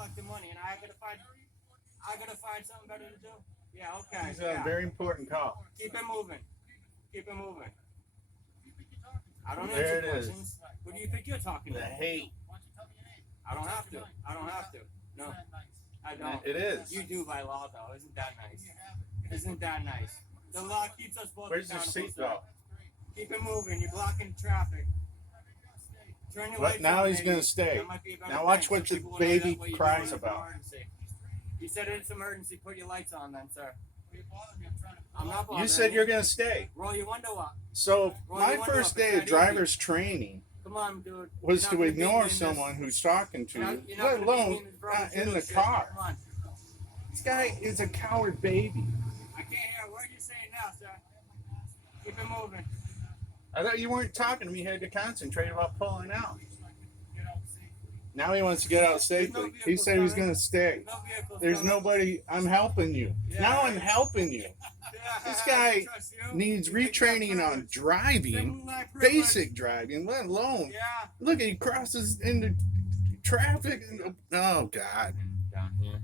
collecting money, and I gotta find something better to do. Yeah, okay. He's a Yeah. very important call. Keep it moving. Keep it moving. I don't There answer it is. questions. Who do you think you're talking The to? hate. I don't have to. I don't have to. No, I don't. It is. You do by law, though. Isn't that nice? Isn't that nice? The law keeps us both Where's your accountable. seatbelt? Keep it moving. You're blocking traffic. Turn your But lights now on, he's maybe. gonna stay. That might be a better Now watch thing, what so the people will know baby that what you're cries doing is an about. emergency. You said it's emergency. Put your lights on, then, sir. I'm not You bothering said you're gonna stay. Roll your window up. So Roll my your window first up. day It's of that driver's training Come on, dude. was You're not to gonna beat me ignore in this. someone who's talking to You're you, not- you're not let gonna beat me alone in this Brother not in Judo the shit. car. Come on. This guy is a coward baby. I can't hear a word you're saying now, sir. Keep it moving. I thought you weren't talking to me. You had to concentrate about pulling out. Now he wants to get out safely. He said he was going to stay. No vehicles There's coming. nobody. I'm helping you. Yeah. Now I'm helping you. Yeah, This I guy trust you. Needs You think that's retraining on privilege. driving, Give my privilege. basic driving, let alone. Yeah. Look, he crosses into traffic. And, oh, God. Down here.